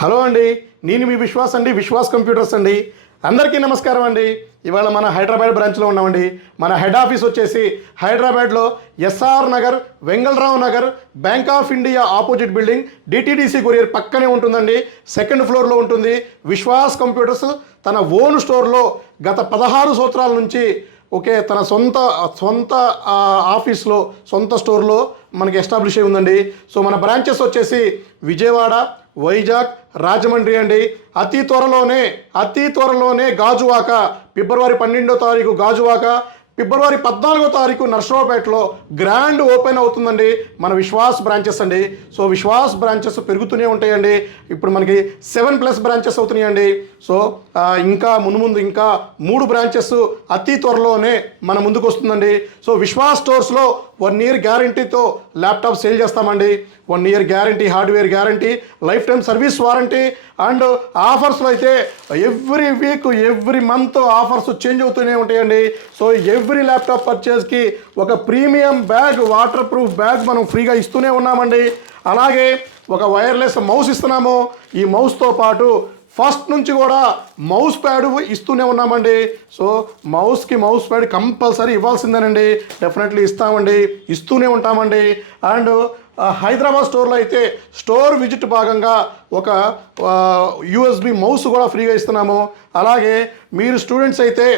Hello అండి, నేను మీ విశ్వాస్ అండి, విశ్వాస్ కంప్యూటర్స్ అండి. అందరికీ నమస్కారం అండి. ఇవాళ మన హైదరాబాద్ బ్రాంచ్లో ఉన్నామండి. మన హెడ్ ఆఫీస్ వచ్చేసి హైదరాబాద్లో SR Nagar, Vengalrao Nagar, Bank of India opposite building, DTDC courier పక్కనే ఉంటుందండి. సెకండ్ ఫ్లోర్లో ఉంటుంది. విశ్వాస్ కంప్యూటర్స్ తన ఓన్ స్టోర్లో గత 16 సంవత్సరాల నుంచి తన సొంత ఆఫీస్లో, సొంత స్టోర్లో మనకి ఎస్టాబ్లిష్ అయి ఉందండి. సో మన బ్రాంచెస్ వచ్చేసి విజయవాడ, వైజాగ్, రాజమండ్రి అండి. అతి త్వరలోనే గాజువాక, ఫిబ్రవరి 12వ తారీఖు గాజువాక, ఫిబ్రవరి 14వ తారీఖు నర్సరావుపేటలో గ్రాండ్ ఓపెన్ అవుతుందండి మన విశ్వాస్ బ్రాంచెస్ అండి. సో విశ్వాస్ బ్రాంచెస్ పెరుగుతూనే ఉంటాయండి. ఇప్పుడు మనకి 7+ బ్రాంచెస్ అవుతున్నాయండి. సో ఇంకా మున్ముందు ఇంకా 3 బ్రాంచెస్ అతి త్వరలోనే మన ముందుకు వస్తుందండి. సో విశ్వాస్ స్టోర్స్లో 1 ఇయర్ గ్యారంటీతో ల్యాప్టాప్ సేల్ చేస్తామండి. 1 year guarantee, hardware guarantee, lifetime service warranty. And ఆఫర్స్లో అయితే every week, every month offers change అవుతూనే ఉంటాయండి. సో ఎవ్రీ ల్యాప్టాప్ పర్చేస్కి ఒక premium bag, waterproof bag మనం ఫ్రీగా ఇస్తూనే ఉన్నామండి. అలాగే ఒక వైర్లెస్ మౌస్ ఇస్తున్నాము. ఈ మౌస్తో పాటు ఫస్ట్ నుంచి కూడా మౌస్ ప్యాడ్ ఇస్తూనే ఉన్నామండి. సో మౌస్ ప్యాడ్ కంపల్సరీ ఇవ్వాల్సిందేనండి. డెఫినెట్లీ ఇస్తూనే ఉంటామండి. అండ్ హైదరాబాద్ స్టోర్లో అయితే స్టోర్ విజిట్ భాగంగా ఒక యూఎస్బి మౌస్ కూడా ఫ్రీగా ఇస్తున్నాము. అలాగే మీరు స్టూడెంట్స్ అయితే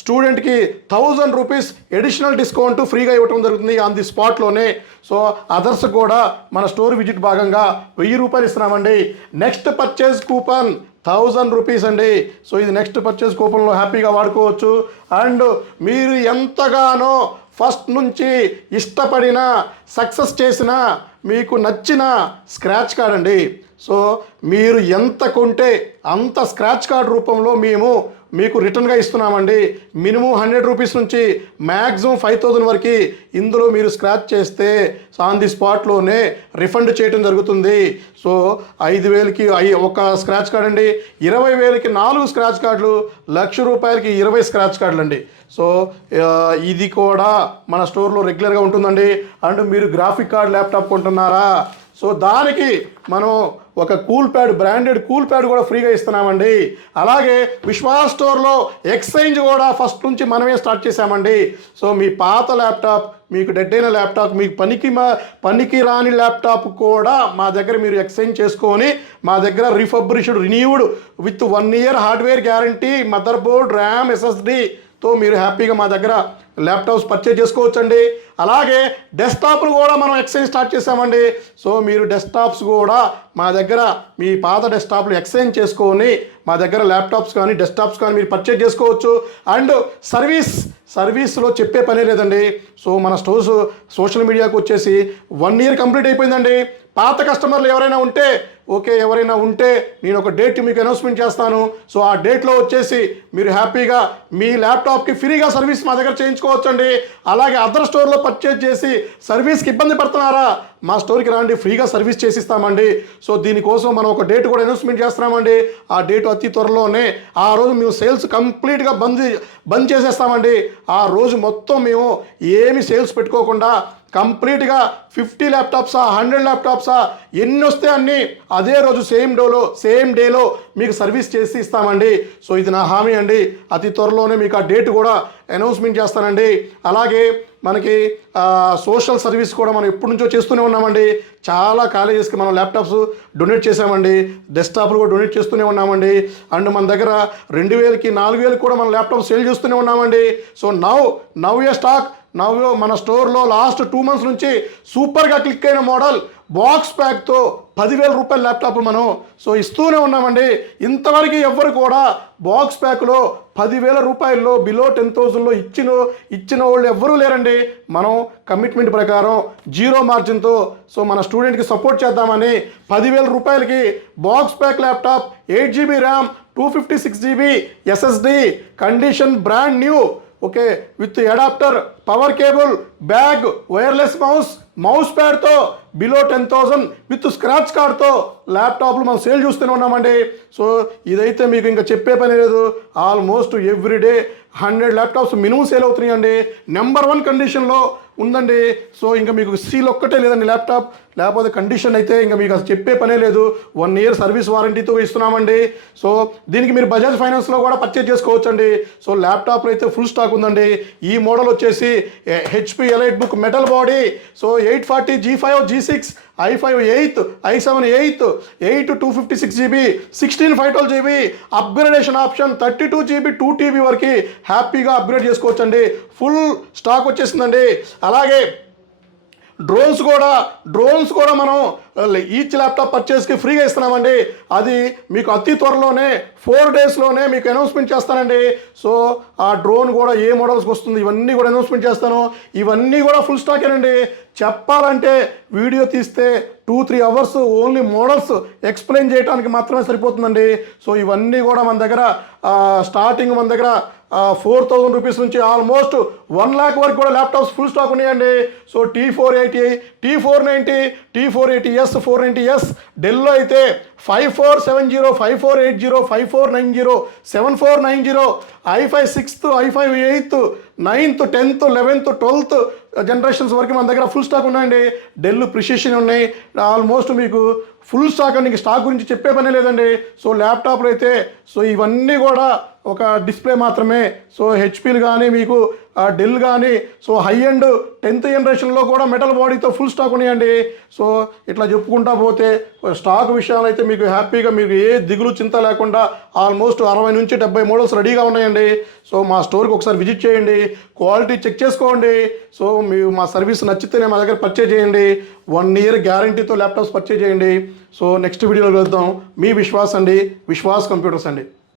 స్టూడెంట్కి 1000 రూపీస్ ఎడిషనల్ డిస్కౌంట్ ఫ్రీగా ఇవ్వడం జరుగుతుంది ఆన్ ది స్పాట్లోనే. సో అదర్స్ కూడా మన స్టోర్ విజిట్ భాగంగా 1000 రూపాయలు ఇస్తున్నామండి. నెక్స్ట్ పర్చేజ్ కూపన్ 1000 రూపీస్ అండి. సో ఇది నెక్స్ట్ పర్చేజ్ కూపన్లో హ్యాపీగా వాడుకోవచ్చు. అండ్ మీరు ఎంతగానో ఫస్ట్ నుంచి ఇష్టపడిన, సక్సెస్ చేసిన, మీకు నచ్చిన స్క్రాచ్ కార్డ్ అండి. సో మీరు ఎంత కొంటే అంత స్క్రాచ్ కార్డ్ రూపంలో మేము మీకు రిటర్న్గా ఇస్తున్నామండి. మినిమం 100 రూపీస్ నుంచి మ్యాక్సిమం 5000 వరకు ఇందులో మీరు స్క్రాచ్ చేస్తే ఆన్ ది స్పాట్లోనే రిఫండ్ చేయడం జరుగుతుంది. సో 5000కి ఒక స్క్రాచ్ కార్డ్ అండి, 20000కి 4 స్క్రాచ్ కార్డులు, 1,00,000 రూపాయలకి 20 స్క్రాచ్ కార్డులు అండి. సో ఇది కూడా మన స్టోర్లో రెగ్యులర్గా ఉంటుందండి. అండ్ మీరు గ్రాఫిక్ కార్డ్ ల్యాప్టాప్ కొంటున్నారా? సో దానికి మనం ఒక బ్రాండెడ్ కూల్ ప్యాడ్ కూడా ఫ్రీగా ఇస్తున్నామండి. అలాగే విశ్వాస్ స్టోర్లో ఎక్స్చేంజ్ కూడా ఫస్ట్ నుంచి మనమే స్టార్ట్ చేశామండి. సో మీ పాత ల్యాప్టాప్, మీకు డెడ్ అయిన ల్యాప్టాప్, మీకు పనికి రాని ల్యాప్టాప్ కూడా మా దగ్గర మీరు ఎక్స్చేంజ్ చేసుకొని మా దగ్గర renewed with 1 year hardware guarantee, motherboard, RAM, SSDతో మీరు హ్యాపీగా మా దగ్గర ల్యాప్టాప్స్ పర్చేజ్ చేసుకోవచ్చండి. అలాగే డెస్క్టాప్లు కూడా మనం ఎక్స్చేంజ్ స్టార్ట్ చేసామండి. సో మీరు డెస్క్టాప్స్ కూడా మా దగ్గర, మీ పాత డెస్క్టాప్లు ఎక్స్చేంజ్ చేసుకొని మా దగ్గర ల్యాప్టాప్స్ కానీ డెస్క్టాప్స్ కానీ మీరు పర్చేజ్ చేసుకోవచ్చు. అండ్ సర్వీస్లో చెప్పే పనే లేదండి. సో మన స్టోర్స్ సోషల్ మీడియాకు వచ్చేసి 1 ఇయర్ కంప్లీట్ అయిపోయిందండి. పాత కస్టమర్లు ఎవరైనా ఉంటే నేను ఒక డేట్ మీకు అనౌన్స్మెంట్ చేస్తాను. సో ఆ డేట్లో వచ్చేసి మీరు హ్యాపీగా మీ ల్యాప్టాప్కి ఫ్రీగా సర్వీస్ మా దగ్గర చేయించుకోవచ్చండి. అలాగే అదర్ స్టోర్లో పర్చేజ్ చేసి సర్వీస్కి ఇబ్బంది పడుతున్నారా? మా స్టోర్కి రండి, ఫ్రీగా సర్వీస్ చేసిస్తామండి. సో దీనికోసం మనం ఒక డేట్ కూడా అనౌన్స్మెంట్ చేస్తున్నామండి. ఆ డేట్ అతి త్వరలోనే. ఆ రోజు మేము సేల్స్ కంప్లీట్గా బంద్ చేసేస్తామండి. ఆ రోజు మొత్తం మేము ఏమి సేల్స్ పెట్టుకోకుండా కంప్లీట్గా 50 ల్యాప్టాప్సా, 100 ల్యాప్టాప్సా, ఎన్ని వస్తే అన్నీ అదే రోజు సేమ్ డేలో మీకు సర్వీస్ చేసి ఇస్తామండి. సో ఇది నా హామీ అండి. అతి త్వరలోనే మీకు ఆ డేట్ కూడా అనౌన్స్మెంట్ చేస్తానండి. అలాగే మనకి సోషల్ సర్వీస్ కూడా మనం ఎప్పటి నుంచో చేస్తూనే ఉన్నామండి. చాలా కాలేజెస్కి మనం ల్యాప్టాప్స్ డొనేట్ చేసామండి. డెస్క్టాప్లు కూడా డొనేట్ చేస్తూనే ఉన్నామండి. అండ్ మన దగ్గర 2000కి 4000కి కూడా మనం ల్యాప్టాప్ సేల్ చేస్తూనే ఉన్నామండి. సో నవ్ ఏ స్టాక్ మన స్టోర్లో లాస్ట్ 2 months నుంచి సూపర్గా క్లిక్ అయిన మోడల్ బాక్స్ ప్యాక్తో 10,000 రూపాయల ల్యాప్టాప్ మనం ఇస్తూనే ఉన్నామండి. ఇంతవరకు ఎవ్వరు కూడా బాక్స్ ప్యాక్లో 10,000 రూపాయల్లో బిలో 10,000లో ఇచ్చిన వాళ్ళు ఎవ్వరూ లేరండి. మనం కమిట్మెంట్ ప్రకారం 0 మార్జిన్తో మన స్టూడెంట్కి సపోర్ట్ చేద్దామని 10,000 రూపాయలకి box pack laptop, 8GB RAM, 256GB SSD, condition brand new, with adapter, power cable, bag, wireless mouse ప్యాడ్తో బిలో 10,000 విత్ స్క్రాచ్ కార్డ్తో ల్యాప్టాప్లు మనం సేల్ చూస్తూనే ఉన్నామండి. సో ఇదైతే మీకు ఇంకా చెప్పే పని లేదు. Almost everyday 100 laptops minimum sale అవుతున్నాయండి. నెంబర్ 1 కండిషన్లో ఉందండి. సో ఇంకా మీకు సీల్ ఒక్కటే లేదండి ల్యాప్టాప్, లేకపోతే కండిషన్ అయితే ఇంకా మీకు అసలు చెప్పే పనే లేదు. 1 ఇయర్ సర్వీస్ వారంటీతో ఇస్తున్నామండి. సో దీనికి మీరు బజాజ్ ఫైనాన్స్లో కూడా పర్చేజ్ చేసుకోవచ్చండి. సో ల్యాప్టాప్లో అయితే ఫుల్ స్టాక్ ఉందండి. ఈ మోడల్ వచ్చేసి HP elite book metal body. So 840 G5 G6 i5 8 i7 8 8 256 GB 16 512 GB upgradation option 32 GB 2 TB వరకు హ్యాపీగా అప్గ్రేడ్ చేసుకోవచ్చండి. ఫుల్ స్టాక్ వచ్చేసిందండి. అలాగే డ్రోన్స్ కూడా మనం ఈచ్ ల్యాప్టాప్ పర్చేస్కి ఫ్రీగా ఇస్తున్నామండి. అది మీకు అతి త్వరలోనే 4 డేస్లోనే మీకు అనౌన్స్మెంట్ చేస్తానండి. సో ఆ డ్రోన్ కూడా ఏ మోడల్స్కి వస్తుంది ఇవన్నీ కూడా అనౌన్స్మెంట్ చేస్తాను. ఇవన్నీ కూడా ఫుల్ స్టాకేనండి. చెప్పాలంటే వీడియో తీస్తే 2-3 అవర్స్ ఓన్లీ మోడల్స్ ఎక్స్ప్లెయిన్ చేయడానికి మాత్రమే సరిపోతుందండి. సో ఇవన్నీ కూడా మన దగ్గర స్టార్టింగ్ మన దగ్గర 4,000 రూపీస్ నుంచి ఆల్మోస్ట్ 1 lakh వరకు కూడా ల్యాప్టాప్స్ ఫుల్ స్టాక్ ఉన్నాయండి. So T480 T490 T480S 490S డెల్లో అయితే 5470 5480 5490 7490 i5 6th i5 8th 9th 10th 11th 12th generations వరకు మన దగ్గర ఫుల్ స్టాక్ ఉన్నాయండి. డెల్ ప్రిసిషన్ ఉన్నాయి. ఆల్మోస్ట్ మీకు ఫుల్ స్టాక్ అండి. స్టాక్ గురించి చెప్పే పనే లేదండి. సో ల్యాప్టాప్లు అయితే సో ఇవన్నీ కూడా ఒక డిస్ప్లే మాత్రమే. సో హెచ్పీలు కానీ మీకు డెల్ కానీ సో హై అండ్ 10th జనరేషన్లో కూడా మెటల్ బాడీతో ఫుల్ స్టాక్ ఉన్నాయండి. సో ఇట్లా చెప్పుకుంటా పోతే స్టాక్ విషయాలు అయితే మీకు హ్యాపీగా మీకు ఏ దిగులు చింత లేకుండా ఆల్మోస్ట్ 60 నుంచి 70 మోడల్స్ రెడీగా ఉన్నాయండి. సో మా స్టోర్కి ఒకసారి విజిట్ చేయండి, క్వాలిటీ చెక్ చేసుకోండి. సో మీరు మా సర్వీస్ నచ్చితేనే మా దగ్గర పర్చేజ్ చేయండి. 1 ఇయర్ గ్యారంటీతో ల్యాప్టాప్స్ పర్చేజ్ చేయండి. సో నెక్స్ట్ వీడియోలో వెళ్దాం. మీ విశ్వాస్ అండి, విశ్వాస్ కంప్యూటర్స్ అండి.